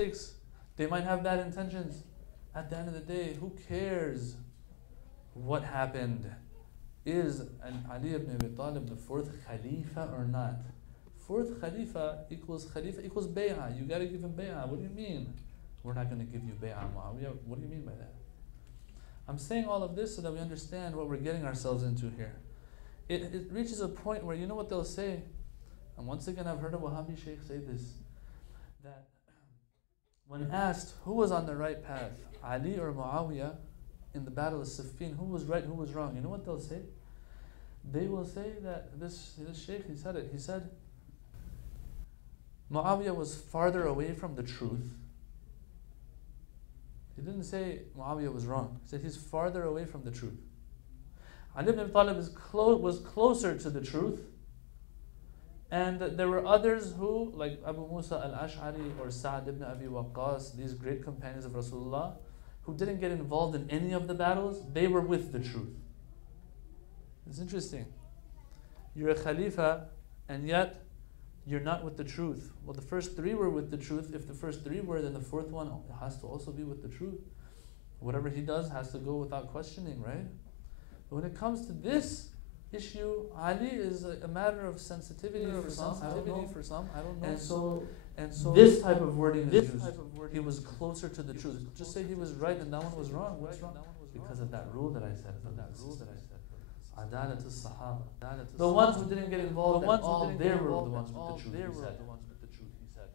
mistakes. They might have bad intentions. At the end of the day, who cares what happened? Is Ali ibn Abi Talib the fourth Khalifa or not? Fourth Khalifa equals bay'ah. You got to give him bay'ah. What do you mean? We're not going to give you bay'ah, Muawiyah. What do you mean by that? I'm saying all of this so that we understand what we're getting ourselves into here. It reaches a point where, you know what they'll say? And once again, I've heard a Wahhabi Sheikh say this, that when asked who was on the right path, Ali or Muawiyah, in the battle of Siffin, who was right, who was wrong, you know what they'll say? They will say that this Sheikh, he said it. He said, Muawiyah was farther away from the truth. He didn't say Muawiyah was wrong. He said he's farther away from the truth. Ali ibn Abi Talib was closer to the truth. And there were others who, like Abu Musa al-Ash'ari or Sa'd ibn Abi Waqqas, these great companions of Rasulullah, who didn't get involved in any of the battles. They were with the truth. It's interesting. You're a Khalifa, and yet you're not with the truth. Well, the first three were with the truth. If the first three were, then the fourth one has to also be with the truth. Whatever he does has to go without questioning, right? But when it comes to this issue, Ali is a matter of sensitivity for some. I don't know. And so this type of wording is used. He was closer to the truth. Just say he was right and that one was wrong. What's wrong? Because of that rule that I said. Adalat al-Sahaba. The ones who didn't get involved, they were the ones with the truth, he said.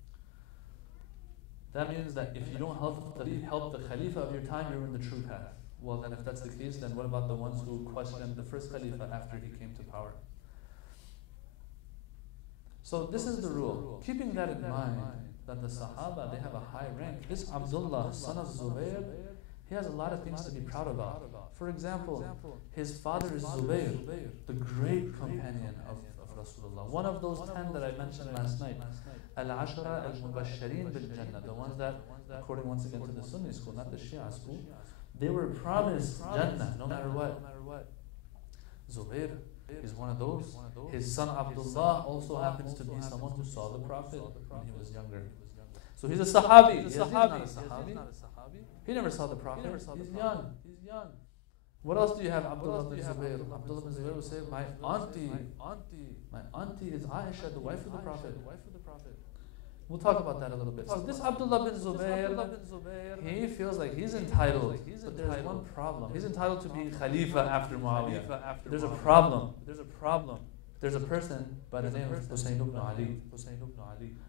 That means that if you don't help the Khalifa of your time, you're in the true path. Well, then if that's the case, then what about the ones who questioned the first Khalifa after he came to power? So this is the rule. Keeping that in mind, that the Sahaba, they have a high rank. This Abdullah, son of Zubayr, he has a lot of things to be proud about. For example, his father is Zubayr, the great companion of Rasulullah. One of those 10 that I mentioned last night. Al-Ashara al-Mubashirin bil-Jannah. The ones that, according once again to the Sunni school, not the Shia school, they were promised Jannah no matter what. Zubayr is one of those. His son Abdullah also happens to be someone who saw the Prophet when he was younger. So he's a Sahabi. Yazid is not a Sahabi. He never saw the Prophet. He's young. What else do you have? Abdullah bin Zubayr. Abdullah bin Zubayr will say, my auntie is Aisha, the wife of the Prophet. We'll talk about that a little bit. So this Abdullah bin Zubayr, he feels like he's entitled. But there's one problem. He's entitled to be Khalifa after Muawiyah. There's a problem. There's a person by the name of Husayn ibn Ali,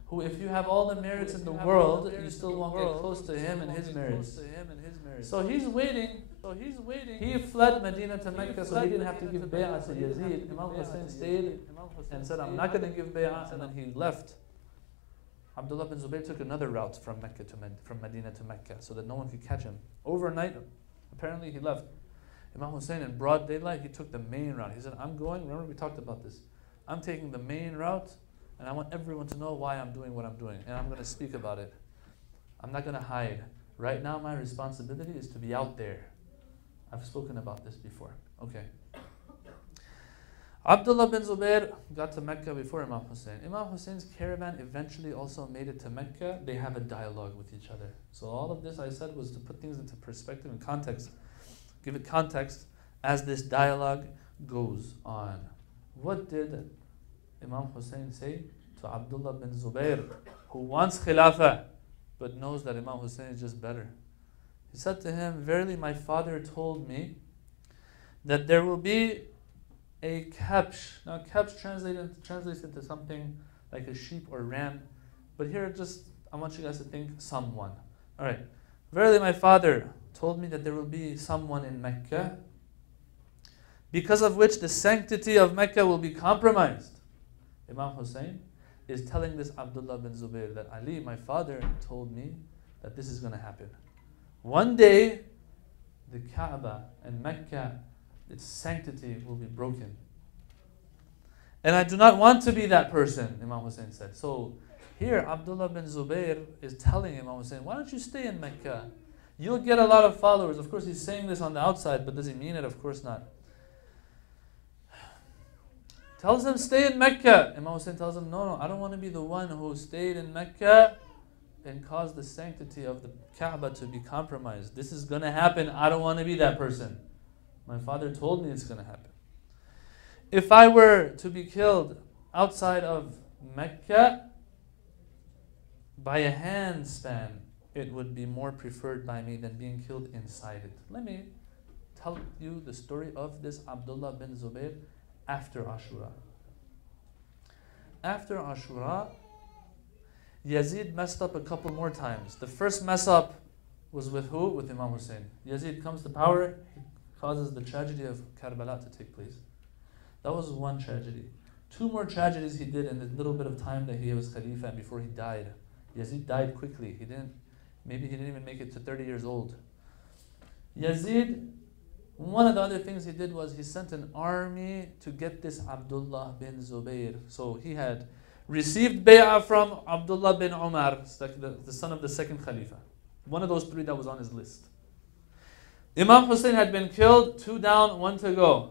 who, if you have all the merits in the world, you still won't get close to him and his merits. So he's waiting. He fled Medina to Mecca, so he didn't have to give bay'ah to Yazid. Imam Hussein stayed and said, I'm not going to give bay'ah, and then he left. Abdullah bin Zubayr took another route from Medina to Mecca, so that no one could catch him. Overnight, apparently he left. Imam Hussein, in broad daylight, he took the main route. He said, I'm going, remember we talked about this, I'm taking the main route, and I want everyone to know why I'm doing what I'm doing, and I'm going to speak about it. I'm not going to hide. Right now my responsibility is to be out there. I've spoken about this before. Okay. Abdullah bin Zubayr got to Mecca before Imam Hussein. Imam Hussein's caravan eventually also made it to Mecca. They have a dialogue with each other. So all of this I said was to put things into perspective and context. Give it context as this dialogue goes on. What did Imam Hussein say to Abdullah bin Zubayr, who wants Khilafah but knows that Imam Hussein is just better? He said to him, verily my father told me that there will be a kabsh. Now kabsh translates into something like a sheep or ram. But here I want you guys to think someone. Alright. Verily my father told me that there will be someone in Mecca because of which the sanctity of Mecca will be compromised. Imam Hussein is telling this Abdullah bin Zubayr that Ali, my father, told me that this is going to happen. One day, the Kaaba and Mecca, its sanctity will be broken. And I do not want to be that person, Imam Hussein said. So here, Abdullah bin Zubayr is telling Imam Hussein, why don't you stay in Mecca? You'll get a lot of followers. Of course, he's saying this on the outside, but does he mean it? Of course not. Tells him, stay in Mecca. Imam Hussein tells him, no, I don't want to be the one who stayed in Mecca and cause the sanctity of the Kaaba to be compromised. This is going to happen. I don't want to be that person. My father told me it's going to happen. If I were to be killed outside of Mecca by a handspan, it would be more preferred by me than being killed inside it. Let me tell you the story of this Abdullah bin Zubayr after Ashura. After Ashura, Yazid messed up a couple more times. The first mess up was with who? With Imam Hussein. Yazid comes to power, causes the tragedy of Karbala to take place. That was one tragedy. Two more tragedies he did in the little bit of time that he was Khalifa and before he died. Yazid died quickly. Maybe he didn't even make it to 30 years old. Yazid, one of the other things he did was he sent an army to get this Abdullah bin Zubayr. So he had received bay'ah from Abdullah bin Umar, the son of the second Khalifa. One of those three that was on his list. Imam Hussein had been killed, 2 down, 1 to go.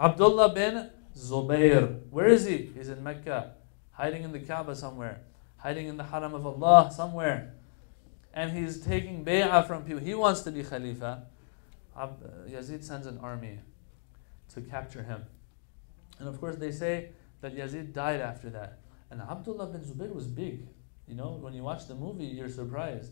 Abdullah bin Zubayr, where is he? He's in Mecca, hiding in the Kaaba somewhere, hiding in the Haram of Allah somewhere. And he's taking bay'ah from people. He wants to be Khalifa. Yazid sends an army to capture him. And of course they say that Yazid died after that. And Abdullah bin Zubayr was big. You know, when you watch the movie, you're surprised.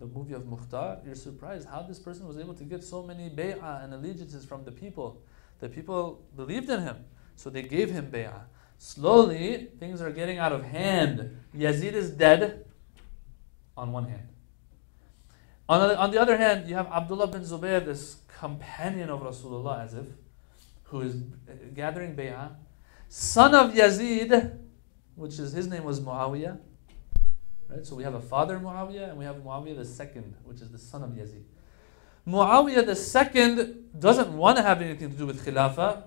The movie of Mukhtar, you're surprised how this person was able to get so many bay'ah and allegiances from the people. The people believed in him, so they gave him bay'ah. Slowly, things are getting out of hand. Yazid is dead on one hand. On the other hand, you have Abdullah bin Zubayr, this companion of Rasulullah, as if, who is gathering bay'ah. Son of Yazid, which is, his name was Muawiyah. Right? So we have a father Muawiyah, and we have Muawiyah the second, which is the son of Yazid. Muawiyah the second doesn't want to have anything to do with Khilafah.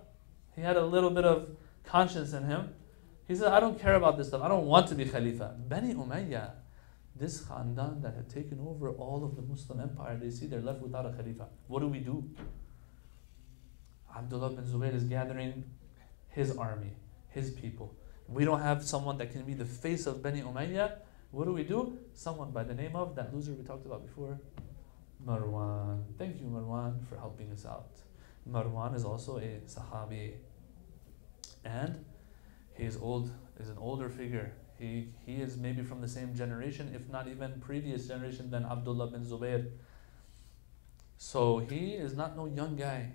He had a little bit of conscience in him. He said, I don't care about this stuff. I don't want to be Khalifa. Bani Umayyah, this Khandan that had taken over all of the Muslim empire, they see they're left without a Khalifa. What do we do? Abdullah bin Zubayr is gathering his army, his people. We don't have someone that can be the face of Bani Umayyah. What do? Someone by the name of that loser we talked about before, Marwan. Thank you, Marwan, for helping us out. Marwan is also a Sahabi. And he is an older figure. He is maybe from the same generation, if not even previous generation than Abdullah bin Zubayr. So he is not no young guy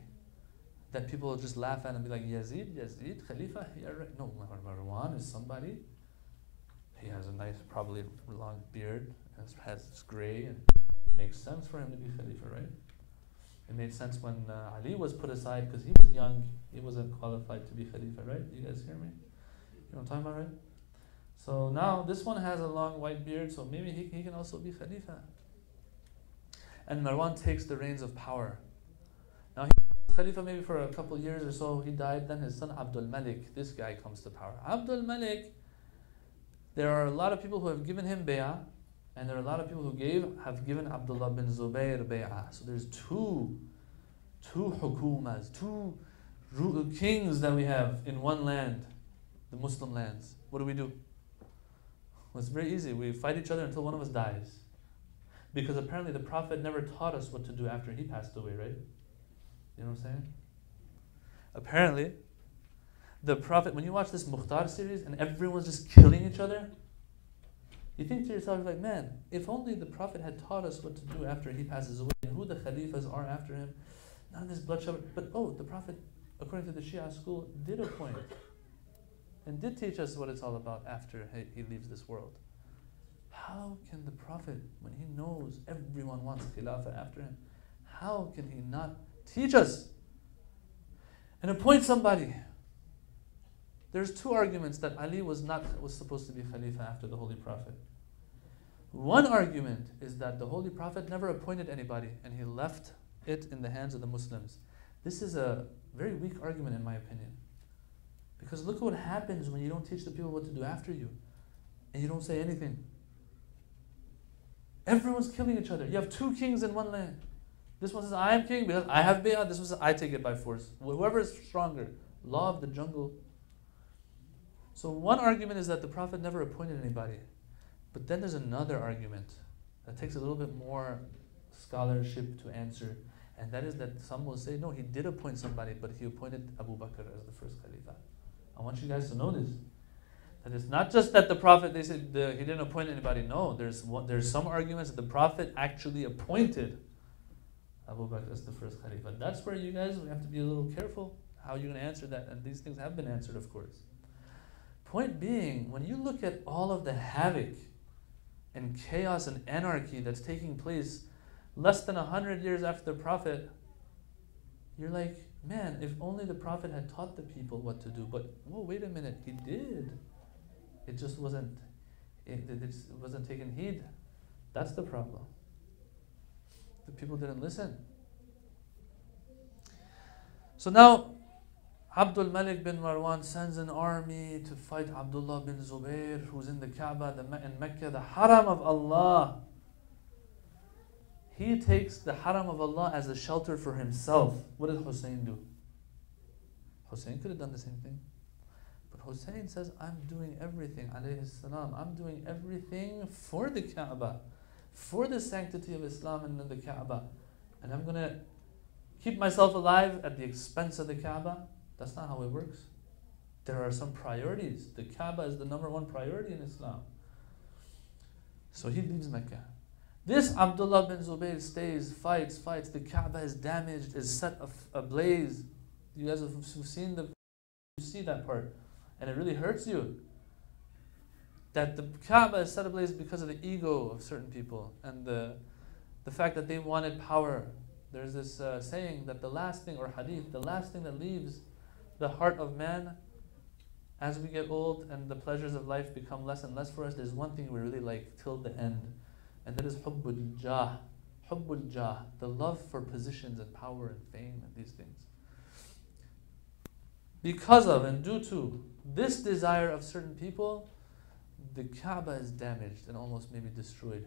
that people will just laugh at and be like, Yazid, Khalifa? Yeah, right. No, Marwan is somebody. He has a nice, probably long beard, has gray, and makes sense for him to be Khalifa, right? It made sense when Ali was put aside because he was young, he wasn't qualified to be Khalifa, right? You guys hear me? You know what I'm talking about, right? So now this one has a long white beard, so maybe he can also be Khalifa. And Marwan takes the reins of power. Now he was Khalifa maybe for a couple years or so, he died, then his son Abdul Malik, this guy comes to power. Abdul Malik, there are a lot of people who have given him bay'ah, and there are a lot of people who have given Abdullah bin Zubayr bay'ah. So there's two hukumas, two kings that we have in one land, the Muslim lands. What do we do? Well, it's very easy. We fight each other until one of us dies. Because apparently the Prophet never taught us what to do after he passed away, right? You know what I'm saying? Apparently, the Prophet, when you watch this Mukhtar series and everyone's just killing each other, you think to yourself, like, man, if only the Prophet had taught us what to do after he passes away and who the Khalifas are after him, none of this bloodshed. But the Prophet, according to the Shia school, did appoint and did teach us what it's all about after he leaves this world. How can the Prophet, when he knows everyone wants Khilafah after him, how can he not teach us and appoint somebody? There's two arguments that Ali was supposed to be Khalifa after the Holy Prophet. One argument is that the Holy Prophet never appointed anybody and he left it in the hands of the Muslims. This is a very weak argument in my opinion. Because look at what happens when you don't teach the people what to do after you and you don't say anything. Everyone's killing each other. You have two kings in one land. This one says, I am king because I have bay'ah. This one says, I take it by force. Whoever is stronger. Law of the jungle. So one argument is that the Prophet never appointed anybody. But then there's another argument that takes a little bit more scholarship to answer, and that is that some will say, no, he did appoint somebody, but he appointed Abu Bakr as the first Khalifa. I want you guys to know this. That it's not just that the Prophet, they said he didn't appoint anybody. No, there's some arguments that the Prophet actually appointed Abu Bakr as the first Khalifa. That's where you guys have to be a little careful how you're going to answer that, and these things have been answered, of course. Point being, when you look at all of the havoc and chaos and anarchy that's taking place less than 100 years after the Prophet, you're like, man, if only the Prophet had taught the people what to do. But, whoa, wait a minute, he did. It just wasn't taken heed. That's the problem. The people didn't listen. So now, Abdul Malik bin Marwan sends an army to fight Abdullah bin Zubayr, who's in the Kaaba, in Mecca, the Haram of Allah. He takes the Haram of Allah as a shelter for himself. What did Hussein do? Hussein could have done the same thing. But Hussein says, I'm doing everything, alayhi salam. I'm doing everything for the Kaaba, for the sanctity of Islam and the Kaaba. And I'm going to keep myself alive at the expense of the Kaaba. That's not how it works. There are some priorities. The Kaaba is the number one priority in Islam. So he leaves Mecca. This Abdullah bin Zubayr stays, fights. The Kaaba is damaged, is set ablaze. You guys have seen you see that part. And it really hurts you. That the Kaaba is set ablaze because of the ego of certain people. And the fact that they wanted power. There's this saying that the last thing, or hadith, the last thing that leaves the heart of man as we get old and the pleasures of life become less and less for us, there's one thing we really like till the end, and that is hubbul jah. Hubbul jah, the love for positions and power and fame and these things. Because of and due to this desire of certain people, the Kaaba is damaged and almost maybe destroyed.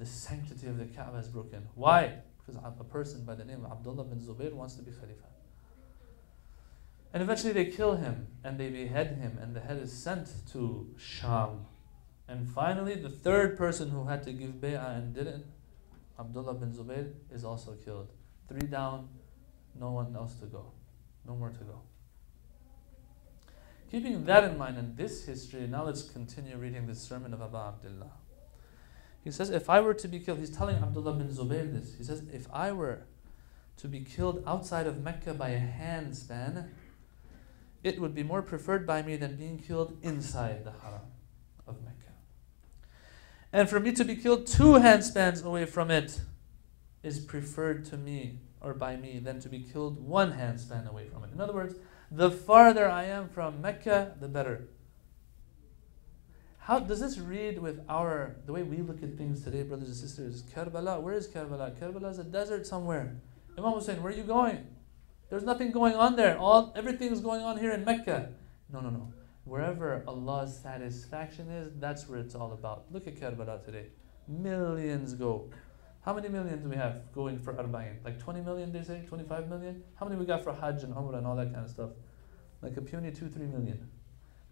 The sanctity of the Kaaba is broken. Why? Because a person by the name of Abdullah bin Zubayr wants to be Khalifa. And eventually they kill him and they behead him, and the head is sent to Sham. And finally, the third person who had to give bay'ah and didn't, Abdullah bin Zubayr, is also killed. 3 down, no one else to go. No more to go. Keeping that in mind and this history, now let's continue reading the sermon of Abu Abdullah. He says, if I were to be killed, he's telling Abdullah bin Zubayr this. He says, if I were to be killed outside of Mecca by a handspan, it would be more preferred by me than being killed inside the Haram of Mecca. And for me to be killed 2 handspans away from it is preferred to me, or by me, than to be killed 1 handspan away from it. In other words, the farther I am from Mecca, the better. How does this read with the way we look at things today, brothers and sisters? Karbala, where is Karbala? Karbala is a desert somewhere. Imam Hussein, where are you going? There's nothing going on there. Everything is going on here in Mecca. No. Wherever Allah's satisfaction is, that's where it's all about. Look at Karbala today. Millions go. How many millions do we have going for Arba'in? Like 20 million, they say? 25 million? How many we got for Hajj and Umrah and all that kind of stuff? Like a puny 2-3 million.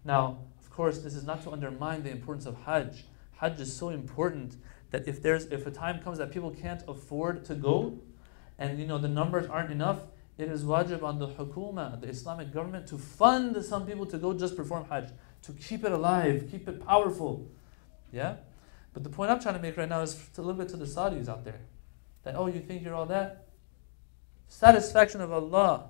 Now, of course, this is not to undermine the importance of Hajj. Hajj is so important that if a time comes that people can't afford to go, and the numbers aren't enough, it is wajib on the hukuma, the Islamic government, to fund some people to go just perform Hajj, to keep it alive, keep it powerful. Yeah? But the point I'm trying to make right now is a little bit to the Saudis out there. That, you think you're all that? Satisfaction of Allah.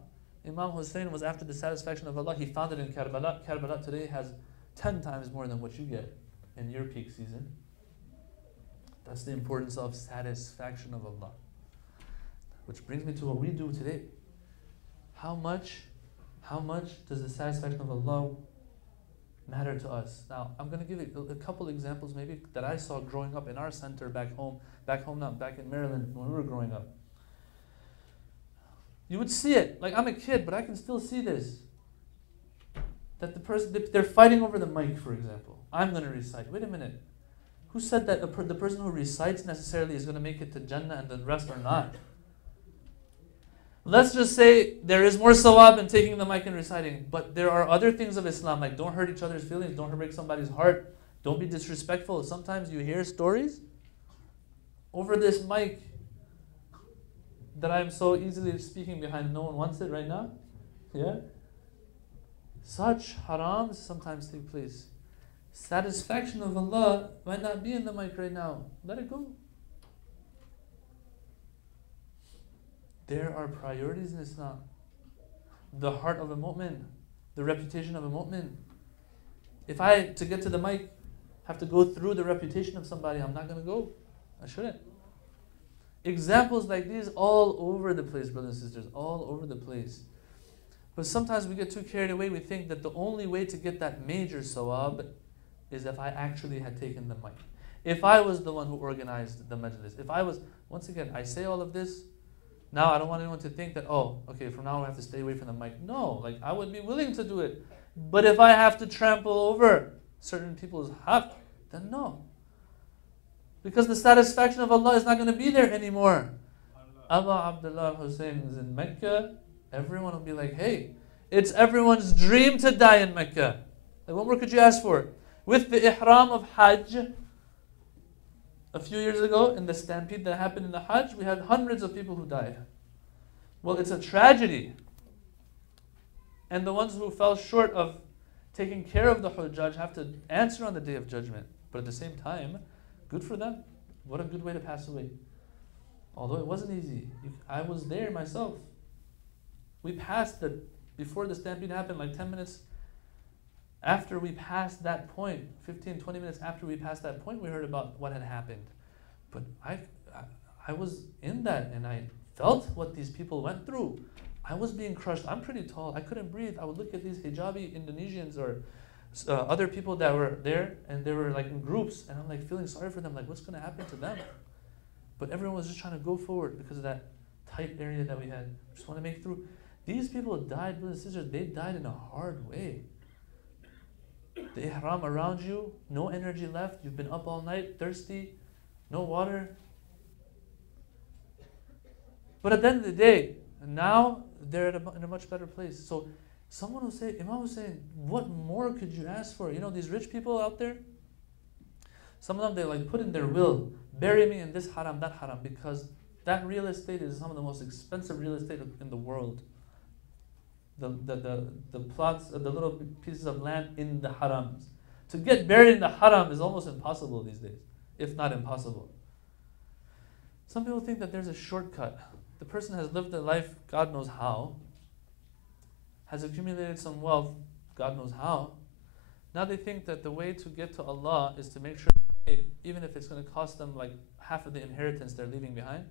Imam Hussein was after the satisfaction of Allah. He found it in Karbala. Karbala today has 10 times more than what you get in your peak season. That's the importance of satisfaction of Allah. Which brings me to what we do today. How much does the satisfaction of Allah matter to us? Now, I'm going to give you a couple examples maybe that I saw growing up in our center back in Maryland when we were growing up. You would see it. Like, I'm a kid, but I can still see this. That they're fighting over the mic, for example. I'm going to recite. Wait a minute. Who said that the person who recites necessarily is going to make it to Jannah and the rest are not? Let's just say there is more sawab in taking the mic and reciting, but there are other things of Islam, like don't hurt each other's feelings, don't break somebody's heart, Don't be disrespectful. Sometimes you hear stories over this mic that I'm so easily speaking behind. No one wants it right now. Yeah? Such harams sometimes take place. Satisfaction of Allah might not be in the mic right now. Let it go. There are priorities in Islam. The heart of a mu'min, the reputation of a mu'min. If I, to get to the mic, have to go through the reputation of somebody, I'm not going to go. I shouldn't. Examples like these all over the place, brothers and sisters, all over the place. But sometimes we get too carried away. We think that the only way to get that major sawab is if I actually had taken the mic. If I was the one who organized the majlis. If I was, once again, I say all of this. Now I don't want anyone to think that, oh, okay, from now on I have to stay away from the mic. No, like I would be willing to do it. But if I have to trample over certain people's haqq, then no. Because the satisfaction of Allah is not going to be there anymore. Abu Abdullah Hussein is in Mecca. Everyone will be like, hey, it's everyone's dream to die in Mecca. Like, what more could you ask for? With the ihram of Hajj, a few years ago, in the stampede that happened in the Hajj, we had hundreds of people who died. Well, it's a tragedy. And the ones who fell short of taking care of the Hujjaj have to answer on the Day of Judgment. But at the same time, good for them. What a good way to pass away. Although it wasn't easy. I was there myself. We passed before the stampede happened, like 10 minutes after we passed that point, 15, 20 minutes after we passed that point, we heard about what had happened. But I was in that and I felt what these people went through. I was being crushed. I'm pretty tall. I couldn't breathe. I would look at these hijabi Indonesians or other people that were there, and they were like in groups, and I'm like feeling sorry for them, like what's going to happen to them? But everyone was just trying to go forward because of that tight area that we had. Just want to make through. These people died, brothers and sisters, they died in a hard way. The ihram around you, no energy left, you've been up all night, thirsty, no water. But at the end of the day, now they're in a much better place. So someone will say, Imam Hussein, what more could you ask for? You know, these rich people out there, some of them, they like put in their will, bury me in this haram, that haram, because that real estate is some of the most expensive real estate in the world. The plots, the little pieces of land in the harams. To get buried in the haram is almost impossible these days, if not impossible. Some people think that there's a shortcut. The person has lived a life, God knows how, has accumulated some wealth, God knows how. Now they think that the way to get to Allah is to make sure, even if it's going to cost them like half of the inheritance they're leaving behind,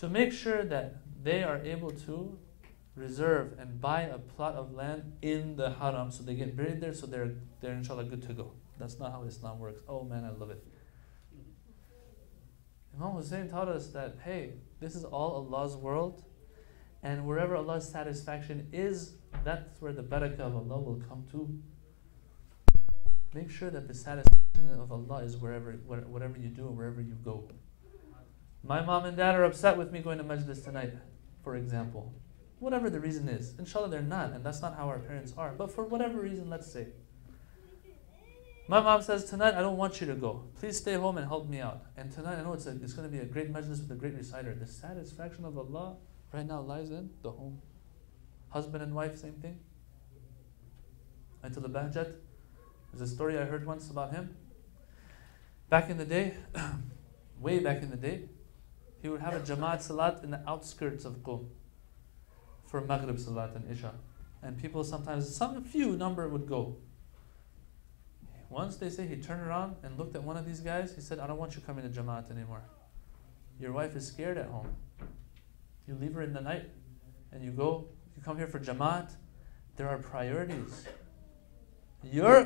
to make sure that they are able to reserve and buy a plot of land in the haram so they get buried there, so they're inshallah good to go. That's not how Islam works. Oh man, I love it. Imam Hussein taught us that, hey, this is all Allah's world, and wherever Allah's satisfaction is, that's where the barakah of Allah will come to. Make sure that the satisfaction of Allah is whatever you do and wherever you go. My mom and dad are upset with me going to majlis tonight, for example. Whatever the reason is. Inshallah they're not, and that's not how our parents are. But for whatever reason, let's say. My mom says, tonight I don't want you to go. Please stay home and help me out. And tonight I know it's going to be a great majlis with a great reciter. The satisfaction of Allah right now lies in the home. Husband and wife, same thing. Until the Bahjat. There's a story I heard once about him. Back in the day, way back in the day, he would have a Jamaat Salat in the outskirts of Qum for Maghrib Salat and Isha. And people sometimes, few number would go. Once they say he turned around and looked at one of these guys, he said, I don't want you coming to Jamaat anymore. Your wife is scared at home. You leave her in the night and you come here for Jamaat. There are priorities.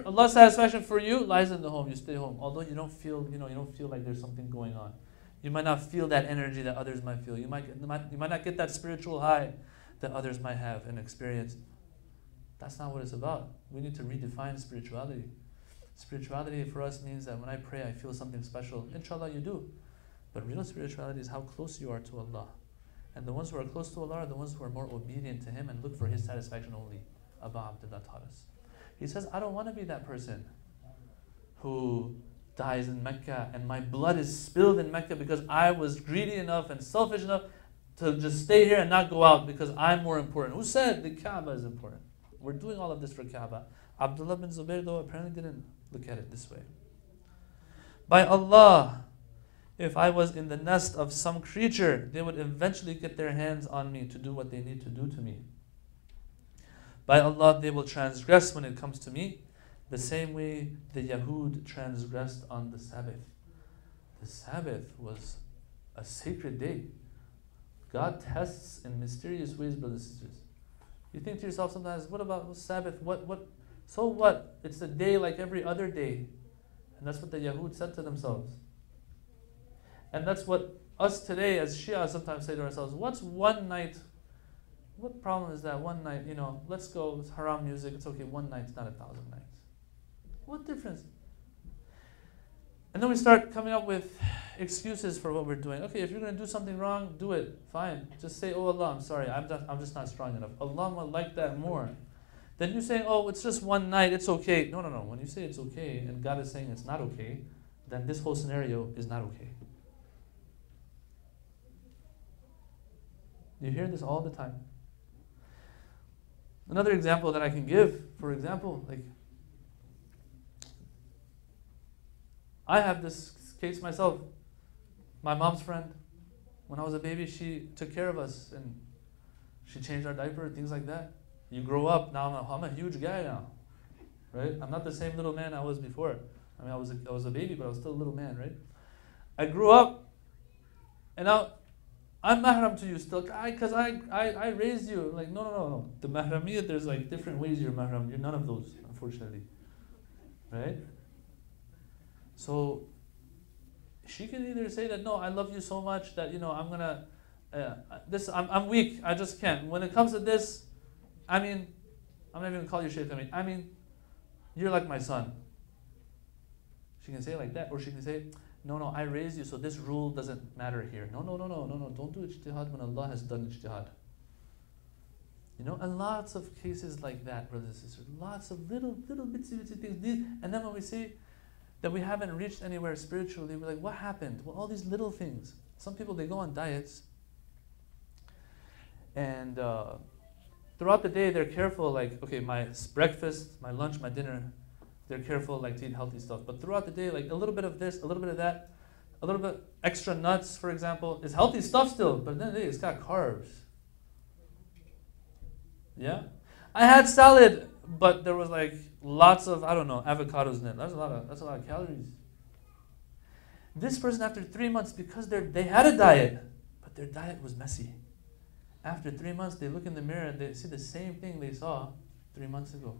Allah's satisfaction for you lies in the home. You stay home. Although you don't feel like there's something going on. You might not feel that energy that others might feel. You might not get that spiritual high that others might have and experience. That's not what it's about. We need to redefine spirituality. Spirituality for us means that when I pray, I feel something special. Inshallah, you do. But real spirituality is how close you are to Allah. And the ones who are close to Allah are the ones who are more obedient to Him and look for His satisfaction only. Abu Abdullah taught us. He says, I don't want to be that person. who dies in Mecca and my blood is spilled in Mecca because I was greedy enough and selfish enough to just stay here and not go out because I'm more important. Who said the Kaaba is important? We're doing all of this for Kaaba. Abdullah bin Zubayr though apparently didn't look at it this way. By Allah, if I was in the nest of some creature, they would eventually get their hands on me to do what they need to do to me. By Allah, they will transgress when it comes to me, the same way the Yahud transgressed on the Sabbath. The Sabbath was a sacred day. God tests in mysterious ways, brothers and sisters. You think to yourself sometimes, what about Sabbath? So what? It's a day like every other day. And that's what the Yahud said to themselves. And that's what us today as Shia sometimes say to ourselves, what's one night? What problem is that? One night, let's go, it's haram music, it's okay, one night's not 1,000 nights. What difference? And then we start coming up with excuses for what we're doing. Okay, if you're going to do something wrong, do it. Fine. Just say, oh Allah, I'm sorry, I'm just not strong enough. Allah will like that more. Then you say, oh, it's just one night, it's okay. No. When you say it's okay and God is saying it's not okay, then this whole scenario is not okay. You hear this all the time. Another example that I can give, for example, like I have this case myself. My mom's friend, when I was a baby, she took care of us and she changed our diaper, things like that. You grow up, now I'm a huge guy now, right? I'm not the same little man I was before. I mean, I was a baby, but I was still a little man, right? I grew up, and now I'm mahram to you still, because I raised you. Like, no. The mahramiyat, there's like different ways you're mahram. You're none of those, unfortunately, right? So she can either say that, no, I love you so much that, I'm gonna, I'm weak, I just can't. When it comes to this, I'm not even gonna call you Shaykh, I mean, you're like my son. She can say it like that, or she can say, no, I raised you, so this rule doesn't matter here. No, don't do ijtihad when Allah has done ijtihad. And lots of cases like that, brothers and sisters, lots of little bitsy things. And then when we say that we haven't reached anywhere spiritually, we're like, what happened? Well, all these little things. Some people, they go on diets, and throughout the day, they're careful, like, okay, my breakfast, my lunch, my dinner, they're careful, like, to eat healthy stuff. But throughout the day, like, a little bit of this, a little bit of that, a little bit extra nuts, for example, is healthy stuff still, but then it's got carbs. Yeah? I had salad, but there was, like, lots of, avocados in it. That's a lot of calories. This person, after 3 months, because they had a diet, but their diet was messy. After 3 months, they look in the mirror and they see the same thing they saw 3 months ago.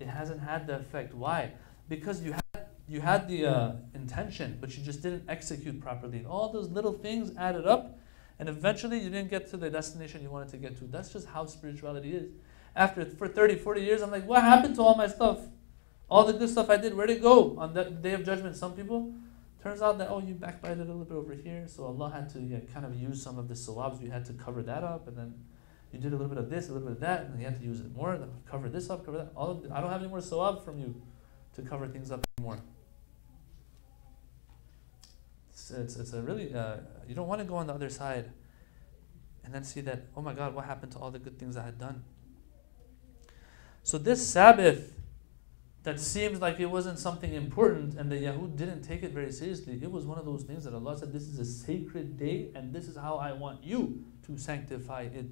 It hasn't had the effect. Why? Because you had the intention, but you just didn't execute properly. All those little things added up, and eventually you didn't get to the destination you wanted to get to. That's just how spirituality is. For 30, 40 years, I'm like, what happened to all my stuff? All the good stuff I did, where'd it go? On that day of judgment, some people, turns out that, you backbited a little bit over here, so Allah had to kind of use some of the sawabs. You had to cover that up, and then you did a little bit of this, a little bit of that, and then you had to use it more, then cover this up, cover that. I don't have any more sawab from you to cover things up anymore. It's a really, you don't want to go on the other side and then see that, oh my God, what happened to all the good things I had done? So this Sabbath that seems like it wasn't something important and the Yahud didn't take it very seriously, it was one of those things that Allah said, this is a sacred day and this is how I want you to sanctify it.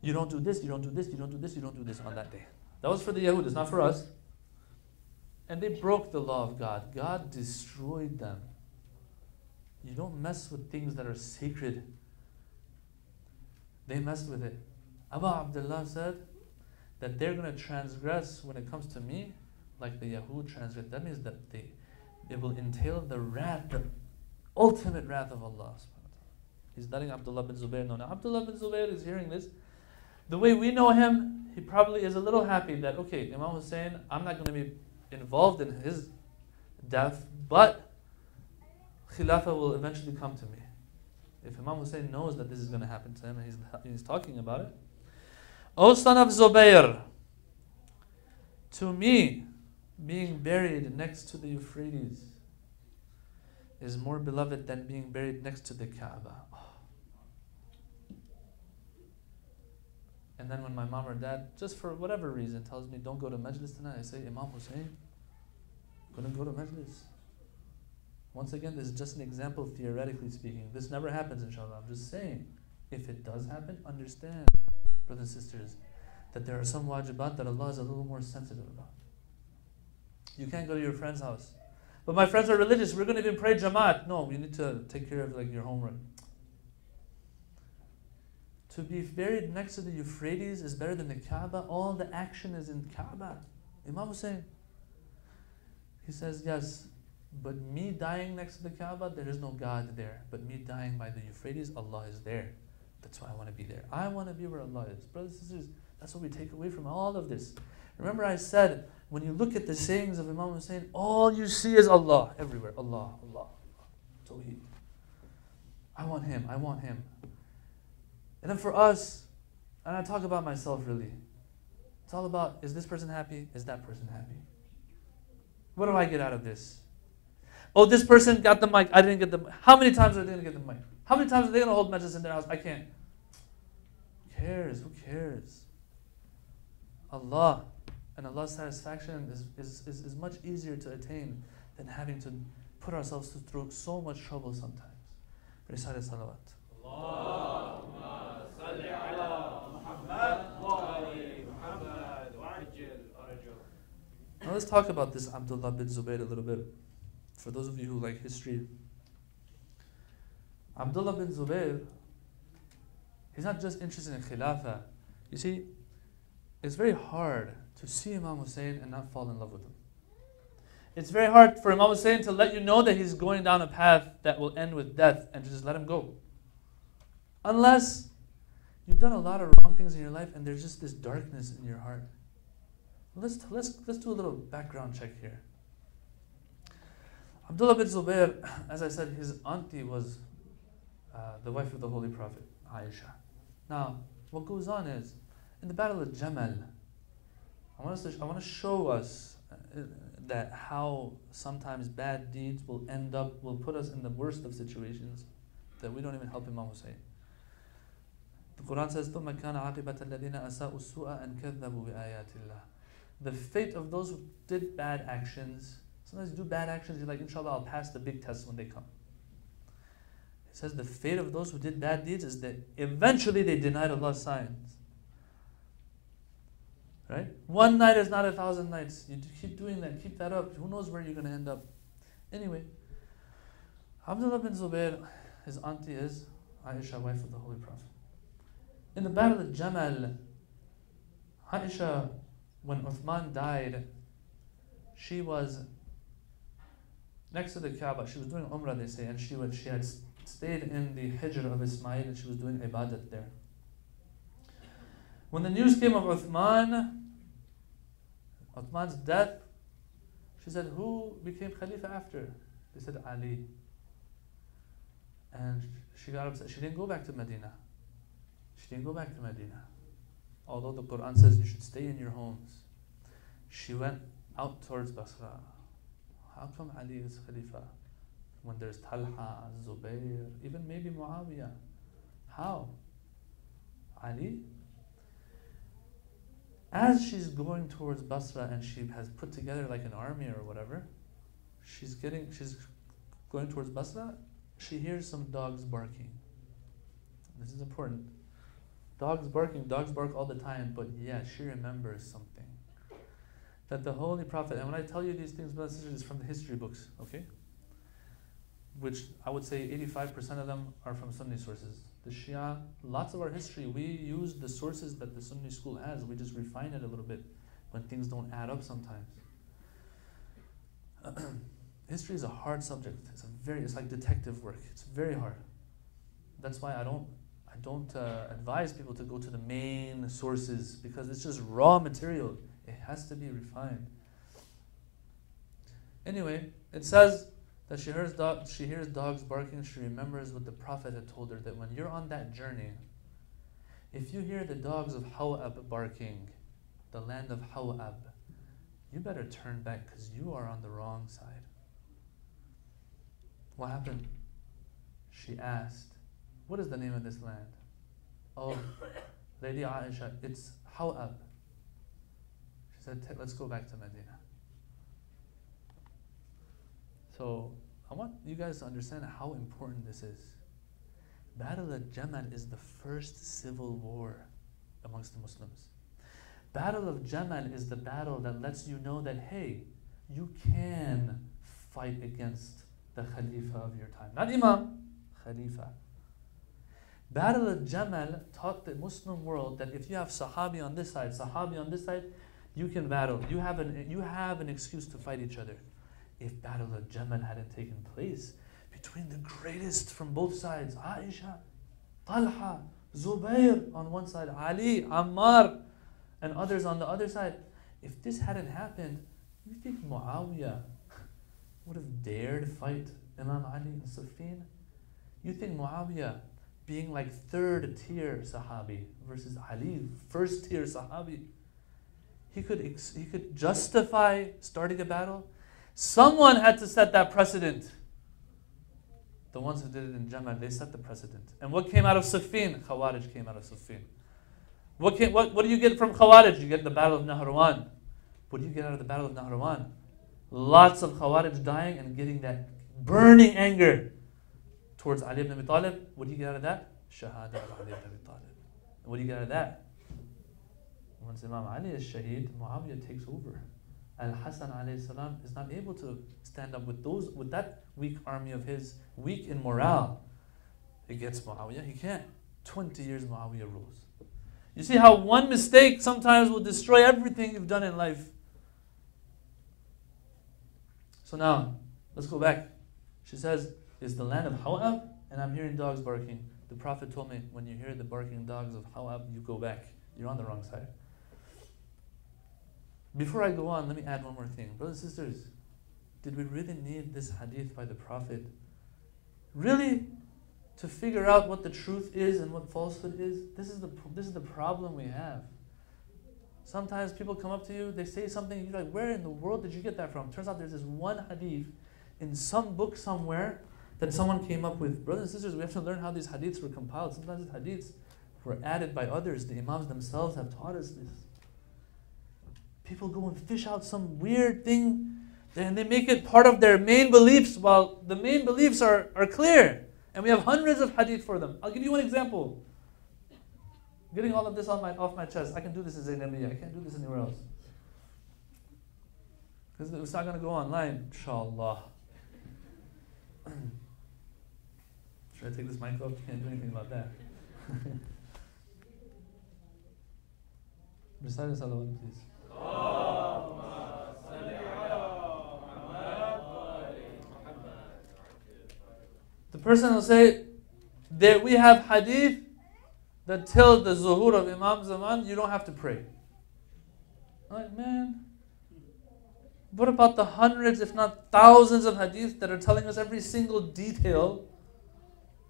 You don't do this, you don't do this, you don't do this, you don't do this on that day. That was for the Yahud, it's not for us. And they broke the law of God. God destroyed them. You don't mess with things that are sacred. They messed with it. Abu Abdullah said that they're going to transgress when it comes to me like the Yahud transgress. That means that it will entail the wrath, the ultimate wrath of Allah. He's letting Abdullah bin Zubayr know. Now Abdullah bin Zubayr is hearing this. The way we know him, he probably is a little happy that, okay, Imam Hussein, I'm not going to be involved in his death, but Khilafah will eventually come to me. If Imam Hussein knows that this is going to happen to him and he's talking about it. O son of Zubayr, to me, being buried next to the Euphrates is more beloved than being buried next to the Kaaba. And then when my mom or dad, just for whatever reason, tells me don't go to Majlis tonight, I say, Imam Hussein, couldn't go to Majlis. Once again, this is just an example, theoretically speaking. This never happens, inshallah. I'm just saying, if it does happen, understand, brothers and sisters, that there are some wajibat that Allah is a little more sensitive about. You can't go to your friend's house. But my friends are religious, we're going to even pray Jamaat. No, you need to take care of like your homework. To be buried next to the Euphrates is better than the Kaaba. All the action is in Kaaba. Imam Hussein, he says, yes, but me dying next to the Kaaba, there is no God there. But me dying by the Euphrates, Allah is there. That's why I want to be there. I want to be where Allah is. Brothers and sisters, that's what we take away from all of this. Remember I said, when you look at the sayings of Imam Hussein, all you see is Allah everywhere. Allah, Allah, Allah. Tawheed. I want him, I want him. And then for us, and I talk about myself really, it's all about, is this person happy? Is that person happy? What do I get out of this? Oh, this person got the mic, I didn't get the mic. How many times are they going to get the mic? How many times are they going to hold majlis in their house? I can't. Who cares? Who cares? Allah and Allah's satisfaction is much easier to attain than having to put ourselves through so much trouble sometimes. Recite salawat. Now let's talk about this Abdullah bin Zubayr a little bit. For those of you who like history, Abdullah bin Zubayr, he's not just interested in Khilafah. You see, it's very hard to see Imam Hussein and not fall in love with him. It's very hard for Imam Hussein to let you know that he's going down a path that will end with death and just let him go. Unless you've done a lot of wrong things in your life and there's just this darkness in your heart. Let's do a little background check here. Abdullah bin Zubayr, as I said, his auntie was the wife of the Holy Prophet, Aisha. Now, what goes on is, in the Battle of Jamal, I want to show us that how sometimes bad deeds will put us in the worst of situations that we don't even help Imam Hussein. The Quran says, ثُمَّ كَانَ عَاقِبَةَ الَّذِينَ أَسَاءُوا السُّوءَ أَنْ كَذَّبُوا بِآيَاتِ اللَّهِ. The fate of those who did bad actions, sometimes you do bad actions, you're like, inshallah, I'll pass the big tests when they come. It says the fate of those who did bad deeds is that eventually they denied Allah's signs. Right? One night is not 1,000 nights. You keep doing that, keep that up. Who knows where you're going to end up? Anyway, Abdullah bin Zubayr, his auntie is Aisha, wife of the Holy Prophet. In the Battle of Jamal, Aisha, when Uthman died, she was next to the Kaaba. She was doing Umrah, they say, and she had stayed in the Hijr of Ismail and she was doing Ibadat there. When the news came of Uthman's death, she said, who became Khalifa after? They said, Ali. And she got upset. She didn't go back to Medina. Although the Quran says you should stay in your homes. She went out towards Basra. How come Ali is Khalifa when there's Talha, Zubayr, even maybe Muawiyah? How? Ali? As she's going towards Basra and she has put together like an army or whatever, she's going towards Basra, she hears some dogs barking. This is important. Dogs bark all the time, but yeah, she remembers something. That the Holy Prophet, and when I tell you these things, brothers and sisters, from the history books, okay? Which I would say 85% of them are from Sunni sources. The Shia, lots of our history, we use the sources that the Sunni school has. We just refine it a little bit when things don't add up sometimes. History is a hard subject. It's like detective work. It's very hard. That's why I don't advise people to go to the main sources because it's just raw material. It has to be refined. Anyway, it says that she hears dogs barking. She remembers what the Prophet had told her, that when you're on that journey, if you hear the dogs of Hawab barking, the land of Hawab, you better turn back because you are on the wrong side. What happened? She asked, what is the name of this land? Oh, Lady Aisha, it's Hawab. She said, let's go back to Medina. So I want you guys to understand how important this is. Battle of Jamal is the first civil war amongst the Muslims. Battle of Jamal is the battle that lets you know that, hey, you can fight against the Khalifa of your time. Not Imam, Khalifa. Battle of Jamal taught the Muslim world that if you have Sahabi on this side, Sahabi on this side, you can battle. You have an excuse to fight each other. If Battle of Jamal hadn't taken place between the greatest from both sides, Aisha, Talha, Zubair on one side, Ali, Ammar, and others on the other side, if this hadn't happened, you think Muawiyah would have dared fight Imam Ali and Siffin? You think Muawiyah, being like third tier Sahabi versus Ali, first tier Sahabi, he could justify starting a battle? Someone had to set that precedent. The ones who did it in Jamal, they set the precedent. And what came out of Siffin? Khawarij came out of Siffin. What do you get from Khawarij? You get the Battle of Nahrawan. What do you get out of the Battle of Nahrawan? Lots of Khawarij dying and getting that burning anger towards Ali ibn Abi Talib. What do you get out of that? Shahada of Ali ibn Abi Talib. And what do you get out of that? Once Imam Ali is shaheed, Muawiyah takes over. Al-Hasan alayhi salam is not able to stand up with that weak army of his, weak in morale against Muawiyah. He can't. 20 years Muawiyah rules. You see how one mistake sometimes will destroy everything you've done in life. So now, let's go back. She says, it's the land of Hawab, and I'm hearing dogs barking. The Prophet told me, when you hear the barking dogs of Hawab, you go back. You're on the wrong side. Before I go on, let me add one more thing. Brothers and sisters, did we really need this hadith by the Prophet? Really? To figure out what the truth is and what falsehood is? This is the problem we have. Sometimes people come up to you, they say something, you're like, where in the world did you get that from? Turns out there's this one hadith in some book somewhere that someone came up with. Brothers and sisters, we have to learn how these hadiths were compiled. Sometimes these hadiths were added by others. The Imams themselves have taught us this. People go and fish out some weird thing and they make it part of their main beliefs, while the main beliefs are clear. And we have hundreds of hadith for them. I'll give you one example. Getting all of this off my chest. I can do this in Zainabia. I can't do this anywhere else. Because it's not going to go online, inshallah. Should I take this mic off? You can't do anything about that. Recite a salawat, please. The person will say that we have hadith that till the zuhur of Imam Zaman, you don't have to pray. I'm like, man, what about the hundreds, if not thousands of hadith that are telling us every single detail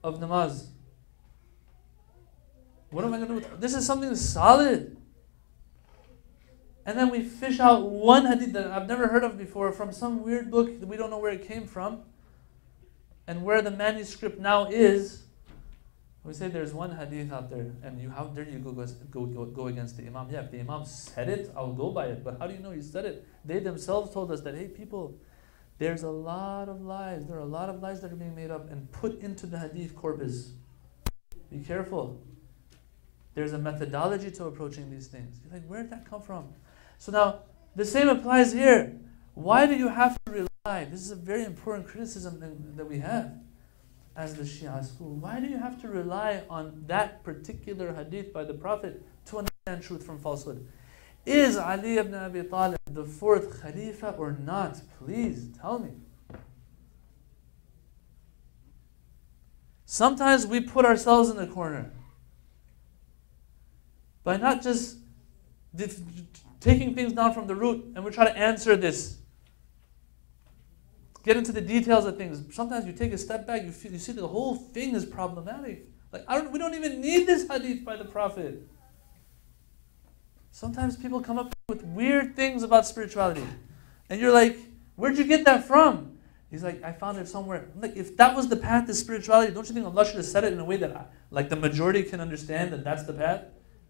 of namaz? What am I going to do with this? Is something solid. And then we fish out one hadith that I've never heard of before from some weird book that we don't know where it came from and where the manuscript now is. We say there's one hadith out there, and how dare you go against the Imam? Yeah, if the Imam said it, I'll go by it. But how do you know he said it? They themselves told us that, hey people, there's a lot of lies. There are a lot of lies that are being made up and put into the hadith corpus. Be careful. There's a methodology to approaching these things. You're like, where did that come from? So now, the same applies here. Why do you have to rely? This is a very important criticism that we have as the Shia school. Why do you have to rely on that particular hadith by the Prophet to understand truth from falsehood? Is Ali ibn Abi Talib the fourth Khalifa or not? Please tell me. Sometimes we put ourselves in the corner by not just taking things down from the root, and we try to answer this. Get into the details of things. Sometimes you take a step back, you see the whole thing is problematic. Like we don't even need this hadith by the Prophet. Sometimes people come up with weird things about spirituality. And you're like, where'd you get that from? He's like, I found it somewhere. I'm like, if that was the path to spirituality, don't you think Allah should have said it in a way that like the majority can understand that that's the path?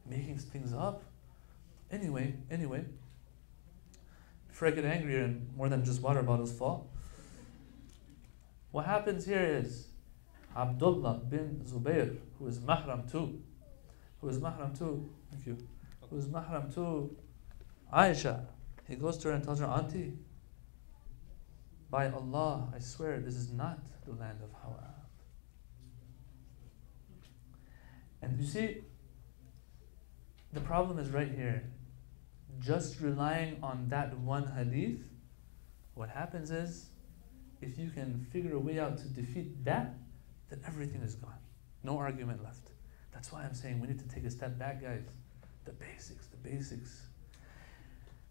Making things up. Anyway, before I get angrier and more than just water bottles fall, what happens here is Abdullah bin Zubair, who is mahram to Aisha, he goes to her and tells her, Auntie, by Allah, I swear this is not the land of Hawab. And you see, the problem is right here. Just relying on that one hadith, what happens is, if you can figure a way out to defeat that, then everything is gone. No argument left. That's why I'm saying we need to take a step back, guys. The basics.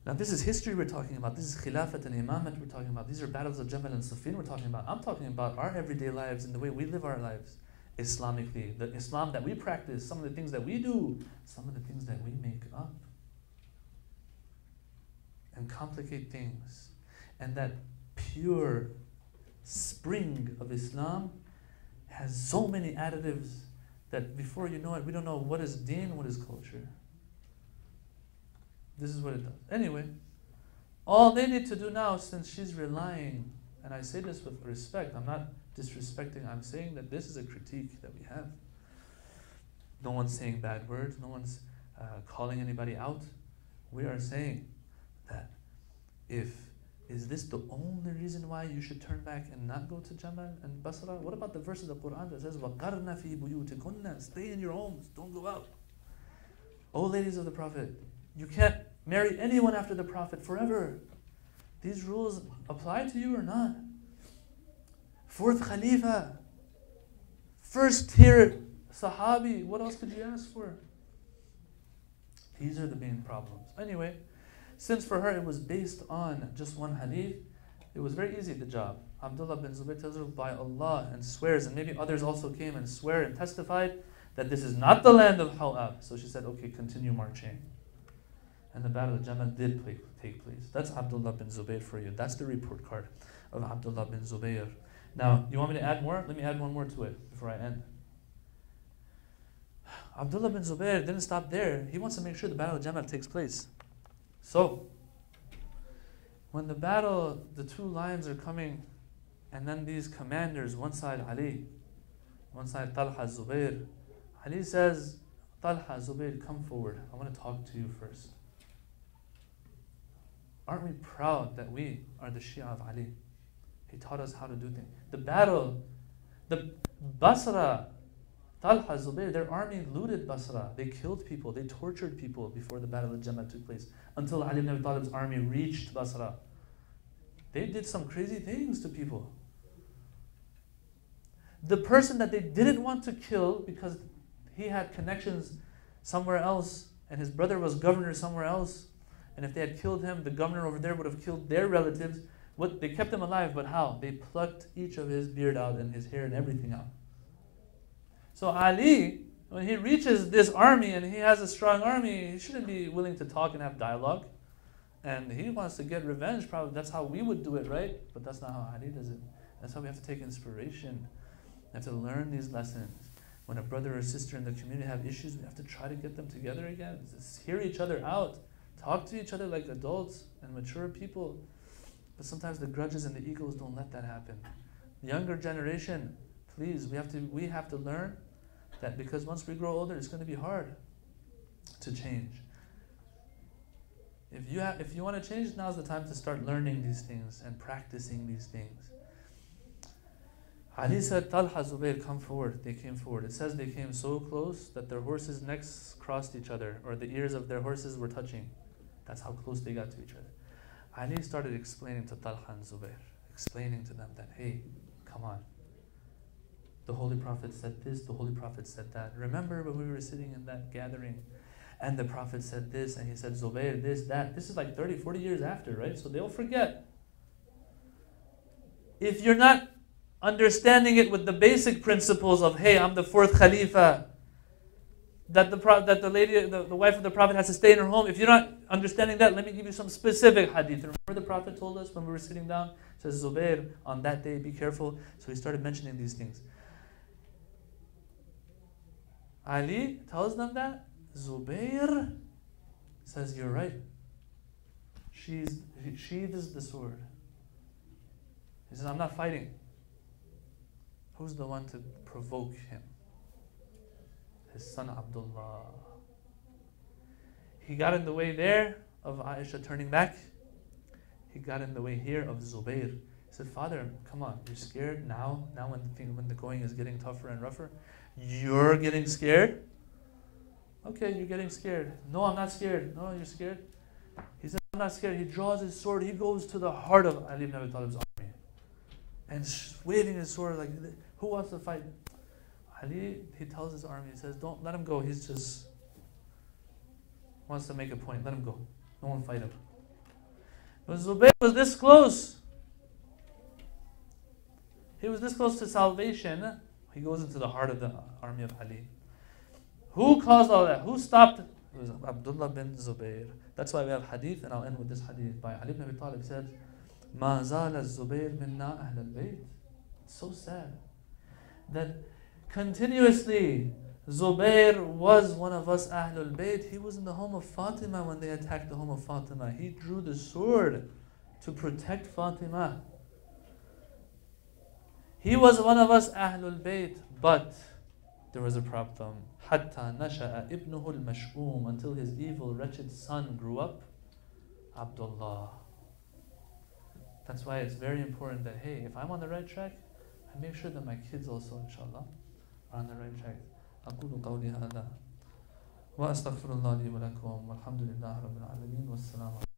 Now this is history we're talking about. This is Khilafat and Imamat we're talking about. These are battles of Jamal and Siffin we're talking about. I'm talking about our everyday lives and the way we live our lives Islamically. The Islam that we practice, some of the things that we do, some of the things that we make up and complicate things. And that pure spring of Islam has so many additives that before you know it, we don't know what is deen, what is culture. This is what it does. Anyway, all they need to do now, since she's relying, and I say this with respect, I'm not disrespecting, I'm saying that this is a critique that we have. No one's saying bad words, no one's calling anybody out. We are saying that is this the only reason why you should turn back and not go to Jamal and Basra? What about the verse of the Quran that says, وَقَرْنَ فِي بُيُوتِكُنَّ, stay in your homes, don't go out. O ladies of the Prophet, you can't marry anyone after the Prophet forever. These rules apply to you or not? Fourth Khalifa, first tier Sahabi, what else could you ask for? These are the main problems. Anyway, since for her it was based on just one hadith, it was very easy, the job. Abdullah bin Zubayr tells her by Allah and swears, and maybe others also came and swear and testified that this is not the land of Hawab. So she said, okay, continue marching. And the battle of Jamal did take place. That's Abdullah bin Zubayr for you. That's the report card of Abdullah bin Zubayr. Now, you want me to add more? Let me add one more to it before I end. Abdullah bin Zubayr didn't stop there. He wants to make sure the battle of Jamal takes place. So, when the battle, the two lines are coming, and then these commanders, one side Ali, one side Talha, Zubayr. Ali says, Talha, Zubayr, come forward. I want to talk to you first. Aren't we proud that we are the Shia of Ali? He taught us how to do things. The battle, the Basra, Talha, Zubayr, their army looted Basra. They killed people, they tortured people before the battle of Jamal took place, until Ali ibn Abi Talib's army reached Basra. They did some crazy things to people. The person that they didn't want to kill because he had connections somewhere else and his brother was governor somewhere else, and if they had killed him, the governor over there would have killed their relatives. They kept him alive, but how? They plucked each of his beard out and his hair and everything out. So Ali, when he reaches this army and he has a strong army, he shouldn't be willing to talk and have dialogue. And he wants to get revenge, probably. That's how we would do it, right? But that's not how Ali does it. That's how we have to take inspiration. We have to learn these lessons. When a brother or sister in the community have issues, we have to try to get them together again. Just hear each other out. Talk to each other like adults and mature people. But sometimes the grudges and the egos don't let that happen. The younger generation, please, we have to learn that, because once we grow older, it's going to be hard to change. If you want to change, now's the time to start learning these things and practicing these things. Ali said, Talha, Zubayr, come forward. They came forward. It says they came so close that their horses' necks crossed each other, or the ears of their horses were touching. That's how close they got to each other. Ali started explaining to Talha and Zubayr, explaining to them that, hey, come on. The Holy Prophet said this, the Holy Prophet said that. Remember when we were sitting in that gathering and the Prophet said this and he said, Zubayr, this, that. This is like 30, 40 years after, right? So they'll forget. If you're not understanding it with the basic principles of, hey, I'm the fourth Khalifa, that the lady, the wife of the Prophet has to stay in her home. If you're not understanding that, let me give you some specific hadith. Remember the Prophet told us when we were sitting down, says Zubair, on that day, be careful. So he started mentioning these things. Ali tells them that. Zubair says, you're right. She sheathes the sword. He says, I'm not fighting. Who's the one to provoke him? His son Abdullah. He got in the way there of Aisha turning back. He got in the way here of Zubair. He said, Father, come on, you're scared now? Now when the going is getting tougher and rougher? You're getting scared? Okay, you're getting scared. No, I'm not scared. No, you're scared? He said, I'm not scared. He draws his sword. He goes to the heart of Ali ibn Abi Talib's army. And waving his sword like, who wants to fight? Ali, he tells his army, he says, don't let him go. He's just wants to make a point. Let him go. No one fight him. When Zubayr was this close, he was this close to salvation, he goes into the heart of the army of Ali. Who caused all that? Who stopped? It was Abdullah bin Zubayr. That's why we have hadith, and I'll end with this hadith by Ali ibn Abi Talib. He said, مَا زَالَ الزُّبَيْرْ مِنَّا أَهْلَ الْبَيْتِ. It's so sad that continuously Zubair was one of us Ahlul Bayt. He was in the home of Fatima when they attacked the home of Fatima. He drew the sword to protect Fatima. He was one of us Ahlul Bayt, but there was a problem. حَتَّى نَشَأَ إِبْنُهُ الْمَشْؤُومِ, until his evil, wretched son grew up, Abdullah. That's why it's very important that, hey, if I'm on the right track, I make sure that my kids also, inshallah, are on the right track. أقول قولي هذا وأستغفر الله لي ولكم والحمد لله رب العالمين والسلام عليكم.